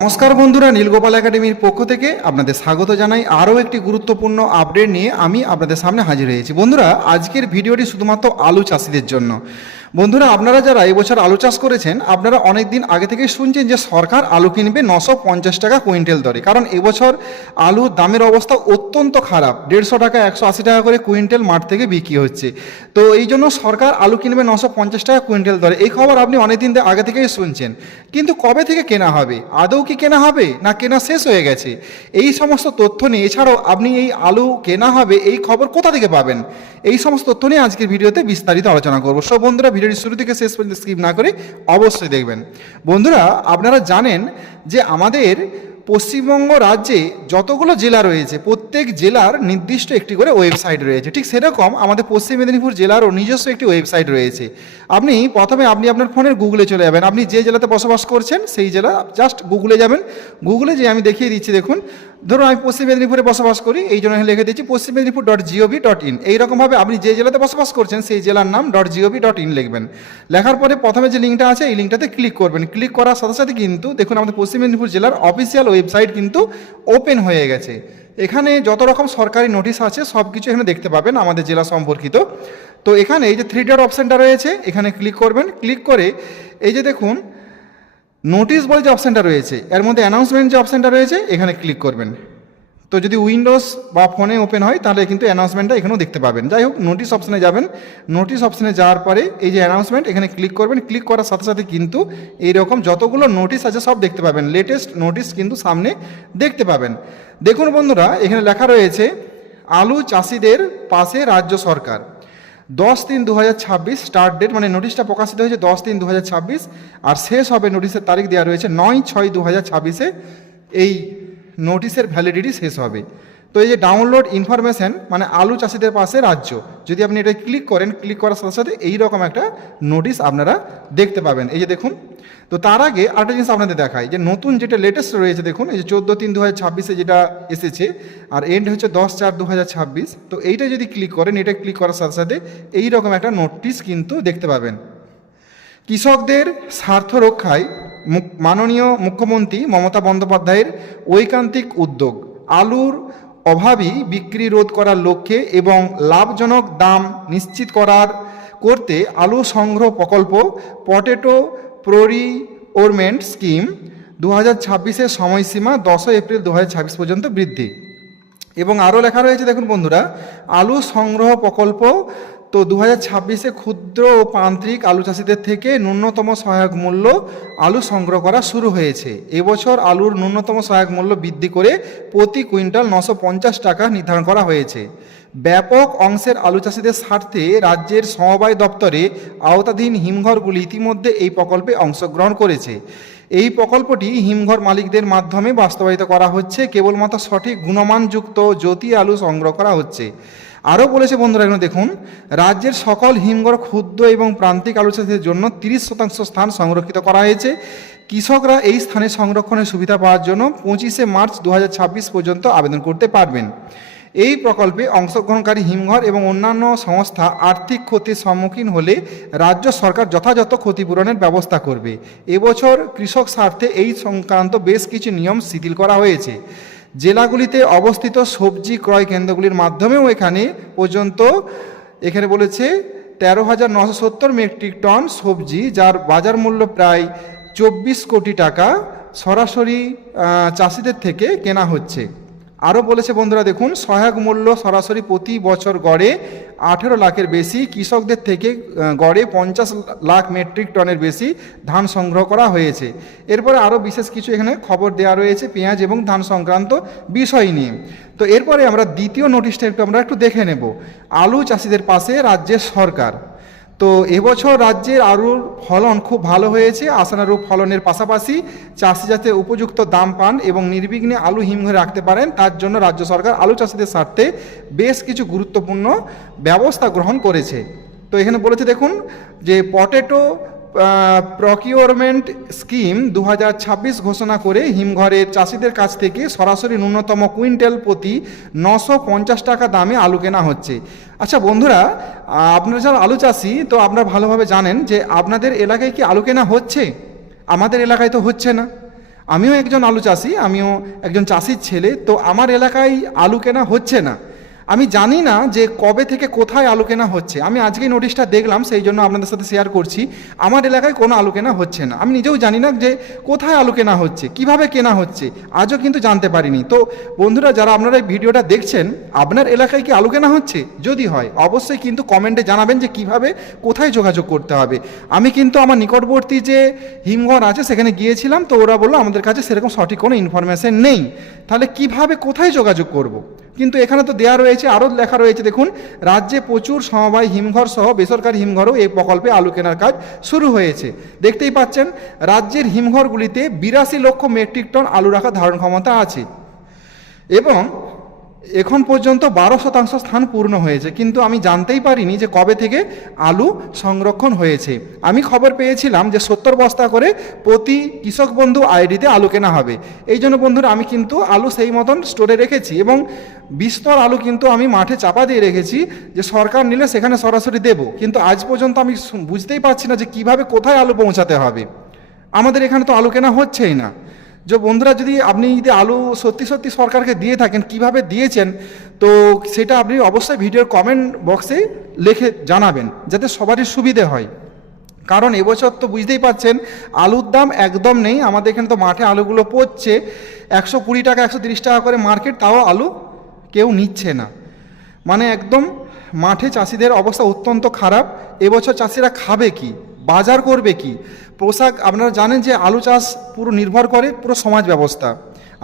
নমস্কার বন্ধুরা, নীলগোপাল একাডেমির পক্ষ থেকে আপনাদের স্বাগত জানাই। আরও একটি গুরুত্বপূর্ণ আপডেট নিয়ে আমি আপনাদের সামনে হাজির হয়েছি। বন্ধুরা, আজকের ভিডিওটি শুধুমাত্র আলু চাষিদের জন্য। বন্ধুরা, আপনারা যারা এবছর আলু চাষ করেছেন, আপনারা অনেক দিন আগে থেকে শুনছেন যে সরকার আলু কিনবে 950 টাকা কুইন্টাল দরে। কারণ এবছর আলুর দামের অবস্থা অত্যন্ত খারাপ, 150 টাকা 180 টাকা করে কুইন্টাল মাঠ থেকে বিক্রি হচ্ছে। তো এই জন্য সরকার আলু কিনবে 950 টাকা কুইন্টাল দরে। এই খবর আপনি অনেক দিন আগে থেকেই শুনছেন, কিন্তু কবে থেকে কেনা হবে, আদৌ কি কেনা হবে না কেনা শেষ হয়ে গেছে, এই সমস্ত তথ্য নিয়ে, এছাড়াও আপনি এই আলু কেনা হবে এই খবর কোথা থেকে পাবেন, এই সমস্ত তথ্য নিয়ে আজকের ভিডিওতে বিস্তারিত আলোচনা করবো। সব বন্ধুরা, ভিডিওটি শুরু থেকে শেষ পর্যন্ত স্কিপ না করে অবশ্যই দেখবেন। বন্ধুরা, আপনারা জানেন যে আমাদের পশ্চিমবঙ্গ রাজ্যে যতগুলো জেলা রয়েছে, প্রত্যেক জেলার নির্দিষ্ট একটি করে ওয়েবসাইট রয়েছে। ঠিক সেরকম আমাদের পশ্চিম মেদিনীপুর জেলারও নিজস্ব একটি ওয়েবসাইট রয়েছে। প্রথমে আপনার ফোনের গুগলে চলে যাবেন। আপনি যে জেলাতে বসবাস করছেন সেই জেলা জাস্ট গুগলে যাবেন। গুগলে যে আমি দেখিয়ে দিচ্ছি, দেখুন, ধরুন আমি পশ্চিম মেদিনীপুরে বসবাস করি, এই জন্য লিখে দিচ্ছি পশ্চিম মেদিনীপুর .gov.in। এইরকমভাবে আপনি যে জেলাতে বসবাস করছেন সেই জেলার নাম .gov.in লিখবেন। লেখার পরে প্রথমে যে লিঙ্কটা আছে এই লিঙ্কটাতে ক্লিক করবেন। ক্লিক করার সাথে সাথে কিন্তু দেখুন আমাদের পশ্চিম মেদিনীপুর জেলার অফিসিয়াল ওয়েবসাইট কিন্তু ওপেন হয়ে গেছে। এখানে যত রকম সরকারি নোটিশ আছে সব কিছু এখানে দেখতে পাবেন আমাদের জেলা সম্পর্কিত। তো এখানে এই যে 3 ডট অপশানটা রয়েছে, এখানে ক্লিক করবেন। ক্লিক করে এই যে দেখুন নোটিশ বলে যে অপশানটা রয়েছে, এর মধ্যে অ্যানাউন্সমেন্ট যে অপশানটা রয়েছে এখানে ক্লিক করবেন। তো যদি উইন্ডোজ বা ফোনে ওপেন হয় তাহলে কিন্তু অ্যানাউন্সমেন্টটা এখানেও দেখতে পাবেন। যাই হোক, নোটিশ অপশানে যাবেন। নোটিশ অপশানে যাওয়ার পরে এই যে অ্যানাউন্সমেন্ট এখানে ক্লিক করবেন। ক্লিক করার সাথে সাথে কিন্তু এইরকম যতগুলো নোটিশ আছে সব দেখতে পাবেন। লেটেস্ট নোটিশ কিন্তু সামনে দেখতে পাবেন। দেখুন বন্ধুরা, এখানে লেখা রয়েছে আলু চাষিদের পাশে রাজ্য সরকার। 10/3/2026 স্টার্ট ডেট, মানে নোটিশটা প্রকাশিত হয়েছে 10/3/2026 আর শেষ হবে নোটিশের তারিখ দেওয়া রয়েছে 9/6/2026-এ এই নোটিশের ভ্যালিডিটি শেষ হবে। তো এই যে ডাউনলোড ইনফরমেশন, মানে আলু চাষিদের পাশে রাজ্য, যদি আপনি এটা ক্লিক করেন, ক্লিক করার সাথে সাথে এইরকম একটা নোটিশ আপনারা দেখতে পাবেন। এই যে দেখুন, তো তার আগে আরেকটা জিনিস আপনাদের দেখাই যে নতুন যেটা লেটেস্ট রয়েছে, দেখুন এই যে 14/3/2026-এ যেটা এসেছে আর এন্ড হচ্ছে 10/4/2026। তো এইটা যদি ক্লিক করেন, এটা ক্লিক করার সাথে সাথে এইরকম একটা নোটিশ কিন্তু দেখতে পাবেন। কৃষকদের স্বার্থ রক্ষায় মাননীয় মুখ্যমন্ত্রী মমতা বন্দ্যোপাধ্যায়ের ঐকান্তিক উদ্যোগ, আলুর অভাবী বিক্রি রোধ করার লক্ষ্যে এবং লাভজনক দাম নিশ্চিত করতে আলু সংগ্রহ প্রকল্প পটেটো প্রোরিওরমেন্ট স্কিম 2026-এর সময়সীমা 10 এপ্রিল 2026 পর্যন্ত বৃদ্ধি। এবং আরও লেখা রয়েছে, দেখুন বন্ধুরা, আলু সংগ্রহ প্রকল্প তো 2026-এ ক্ষুদ্র ও প্রান্তিক আলু চাষিদের থেকে ন্যূনতম সহায়ক মূল্য আলু সংগ্রহ করা শুরু হয়েছে। এবছর আলুর ন্যূনতম সহায়ক মূল্য বৃদ্ধি করে প্রতি কুইন্টাল 950 টাকা নির্ধারণ করা হয়েছে। ব্যাপক অংশের আলু চাষিদের স্বার্থে রাজ্যের সমবায় দপ্তরে আওতাধীন হিমঘরগুলি ইতিমধ্যে এই প্রকল্পে অংশগ্রহণ করেছে। এই প্রকল্পটি হিমঘর মালিকদের মাধ্যমে বাস্তবায়িত করা হচ্ছে। কেবলমাত্র সঠিক গুণমানযুক্ত জ্যোতি আলু সংগ্রহ করা হচ্ছে। আরও বলেছে বন্ধুরা, এখানে দেখুন, রাজ্যের সকল হিমঘর ক্ষুদ্র এবং প্রান্তিক আলু চাষের জন্য 30% স্থান সংরক্ষিত করা হয়েছে। কৃষকরা এই স্থানে সংরক্ষণের সুবিধা পাওয়ার জন্য 25 মার্চ 2026 পর্যন্ত আবেদন করতে পারবেন। এই প্রকল্পে অংশগ্রহণকারী হিমঘর এবং অন্যান্য সংস্থা আর্থিক ক্ষতির সম্মুখীন হলে রাজ্য সরকার যথাযথ ক্ষতিপূরণের ব্যবস্থা করবে। এবছর কৃষক স্বার্থে এই সংক্রান্ত বেশ কিছু নিয়ম শিথিল করা হয়েছে। জেলাগুলিতে অবস্থিত সবজি ক্রয় কেন্দ্রগুলির মাধ্যমেও এখানে বলেছে 13,970 মেট্রিক টন সবজি, যার বাজার মূল্য প্রায় 24 কোটি টাকা, সরাসরি চাষিদের থেকে কেনা হচ্ছে। আরও বলেছে বন্ধুরা, দেখুন, সহায়ক মূল্য সরাসরি প্রতি বছর গড়ে 18 লাখের বেশি, কৃষকদের থেকে গড়ে 50 লাখ মেট্রিক টনের বেশি ধান সংগ্রহ করা হয়েছে। এরপরে আরও বিশেষ কিছু এখানে খবর দেওয়া রয়েছে পেঁয়াজ এবং ধান সংক্রান্ত বিষয় নিয়ে। তো এরপরে আমরা দ্বিতীয় নোটিশটা একটু দেখে নেব, আলু চাষিদের পাশে রাজ্যের সরকার। তো এবছর রাজ্যের আলুর ফলন খুব ভালো হয়েছে। আশানুরূপ ফলনের পাশাপাশি চাষি যাতে উপযুক্ত দাম পান এবং নির্বিঘ্নে আলু হিমঘরে রাখতে পারেন, তার জন্য রাজ্য সরকার আলু চাষিদের স্বার্থে বেশ কিছু গুরুত্বপূর্ণ ব্যবস্থা গ্রহণ করেছে। তো এখানে বলেছে, দেখুন, যে পটেটো প্রকিউরমেন্ট স্কিম 2026 ঘোষণা করে হিমঘরের চাষিদের কাছ থেকে সরাসরি ন্যূনতম কুইন্টাল প্রতি 950 টাকা দামে আলু কেনা হচ্ছে। আচ্ছা বন্ধুরা, আপনারা যারা আলু চাষি, তো আপনারা ভালোভাবে জানেন যে আপনাদের এলাকায় কি আলু কেনা হচ্ছে? আমাদের এলাকায় তো হচ্ছে না। আমিও একজন আলু চাষি, আমিও একজন চাষির ছেলে। তো আমার এলাকায় আলু কেনা হচ্ছে না। আমি জানি না যে কবে থেকে কোথায় আলু কেনা হচ্ছে। আমি আজকেই নোটিশটা দেখলাম, সেই জন্য আপনাদের সাথে শেয়ার করছি। আমার এলাকায় কোনো আলু কেনা হচ্ছে না। আমি নিজেও জানি না যে কোথায় আলু কেনা হচ্ছে, কিভাবে কেনা হচ্ছে, আজও কিন্তু জানতে পারিনি। তো বন্ধুরা, যারা আপনারা এই ভিডিওটা দেখছেন, আপনার এলাকায় কি আলু কেনা হচ্ছে? যদি হয় অবশ্যই কিন্তু কমেন্টে জানাবেন যে কিভাবে, কোথায় যোগাযোগ করতে হবে। আমি কিন্তু আমার নিকটবর্তী যে হিমঘর আছে সেখানে গিয়েছিলাম, তো ওরা বললো আমাদের কাছে সেরকম সঠিক কোনো ইনফরমেশন নেই। তাহলে কিভাবে, কোথায় যোগাযোগ করব। কিন্তু এখানে তো দেওয়া রয়েছে, আরও লেখা রয়েছে দেখুন, রাজ্যে প্রচুর সমবায় হিমঘর সহ বেসরকারি হিমঘরও এই প্রকল্পে আলু কেনার কাজ শুরু হয়েছে। দেখতেই পাচ্ছেন রাজ্যের হিমঘরগুলিতে 82 লক্ষ মেট্রিক টন আলু রাখার ধারণ ক্ষমতা আছে এবং এখন পর্যন্ত 12% স্থান পূর্ণ হয়েছে। কিন্তু আমি জানতেই পারিনি যে কবে থেকে আলু সংরক্ষণ হয়েছে। আমি খবর পেয়েছিলাম যে 70 বস্তা করে প্রতি কৃষক বন্ধু আইডিতে আলু কেনা হবে। এই জন্য বন্ধুরা আমি কিন্তু আলু সেই মতন স্টোরে রেখেছি এবং বিস্তর আলু কিন্তু আমি মাঠে চাপা দিয়ে রেখেছি যে সরকার নিলে সেখানে সরাসরি দেব। কিন্তু আজ পর্যন্ত আমি বুঝতেই পারছি না যে কিভাবে, কোথায় আলু পৌঁছাতে হবে। আমাদের এখানে তো আলু কেনা হচ্ছেই না। যে বন্ধুরা, আপনি যদি আলু সত্যি সত্যি সরকারকে দিয়ে থাকেন, কিভাবে দিয়েছেন, তো সেটা আপনি অবশ্যই ভিডিওর কমেন্ট বক্সে লিখে জানাবেন, যাতে সবারই সুবিধে হয়। কারণ এবছর তো বুঝতেই পাচ্ছেন আলুর দাম একদম নেই। আমাদের এখানে তো মাঠে আলুগুলো পড়ছে 120 টাকা, 130 টাকা করে মার্কেট, তাও আলু কেউ নিচ্ছে না। মানে একদম মাঠে চাষিদের অবস্থা অত্যন্ত খারাপ। এবছর চাষিরা খাবে কি, বাজার করবে কি, পোশাক, আপনারা জানেন যে আলু চাষ পুরো নির্ভর করে পুরো সমাজ ব্যবস্থা।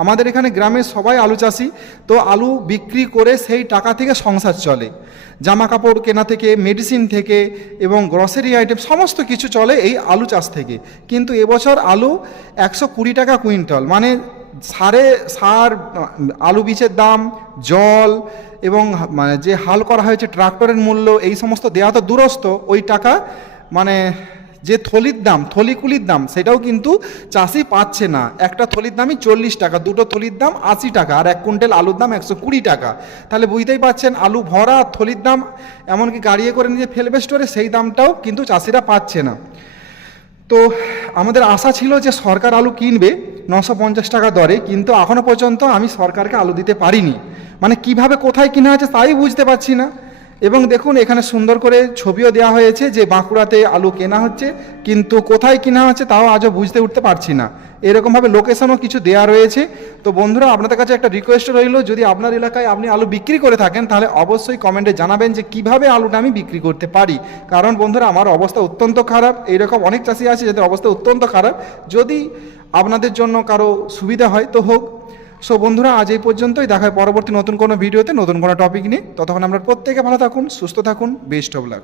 আমাদের এখানে গ্রামে সবাই আলু চাষি, তো আলু বিক্রি করে সেই টাকা থেকে সংসার চলে। জামা কাপড় কেনা থেকে, মেডিসিন থেকে এবং গ্রসারি আইটেম সমস্ত কিছু চলে এই আলু চাষ থেকে। কিন্তু এবছর আলু 120 টাকা কুইন্টাল, মানে সার, আলু বীজের দাম, জল এবং মানে যে হাল করা হয়েছে ট্রাক্টরের মূল্য, এই সমস্ত দেওয়া তো দূরস্থ। ওই টাকা মানে যে থলির দাম, থলিকুলির দাম, সেটাও কিন্তু চাষি পাচ্ছে না। একটা থলির দামই 40 টাকা, দুটো থলির দাম 80 টাকা, আর 1 কুইন্টাল আলুর দাম 120 টাকা। তাহলে বুঝতেই পাচ্ছেন আলু ভরা, থলির দাম এমনকি গাড়িয়ে করে নিয়ে ফেলবে স্টোরে, সেই দামটাও কিন্তু চাষিরা পাচ্ছে না। তো আমাদের আশা ছিল যে সরকার আলু কিনবে 950 টাকা দরে, কিন্তু এখনও পর্যন্ত আমি সরকারকে আলু দিতে পারিনি। মানে কিভাবে, কোথায় কিনা আছে তাই বুঝতে পারছি না। এবং দেখুন এখানে সুন্দর করে ছবিও দেওয়া হয়েছে যে বাঁকুড়াতে আলু কেনা হচ্ছে, কিন্তু কোথায় কেনা হচ্ছে তাও আজও বুঝতে উঠতে পারছি না। এরকমভাবে লোকেশনও কিছু দেওয়া রয়েছে। তো বন্ধুরা, আপনাদের কাছে একটা রিকোয়েস্ট রইল, যদি আপনার এলাকায় আপনি আলু বিক্রি করে থাকেন তাহলে অবশ্যই কমেন্টে জানাবেন যে কিভাবে আলুটা আমি বিক্রি করতে পারি। কারণ বন্ধুরা, আমার অবস্থা অত্যন্ত খারাপ। এইরকম অনেক চাষি আছে যাদের অবস্থা অত্যন্ত খারাপ। যদি আপনাদের জন্য কারো সুবিধা হয় তো হোক। সো বন্ধুরা, আজ এই পর্যন্তই। দেখা হয় পরবর্তী নতুন কোনো ভিডিওতে, নতুন কোনো টপিক নিয়ে। ততক্ষণ আমরা প্রত্যেকে ভালো থাকুন, সুস্থ থাকুন। Best of luck.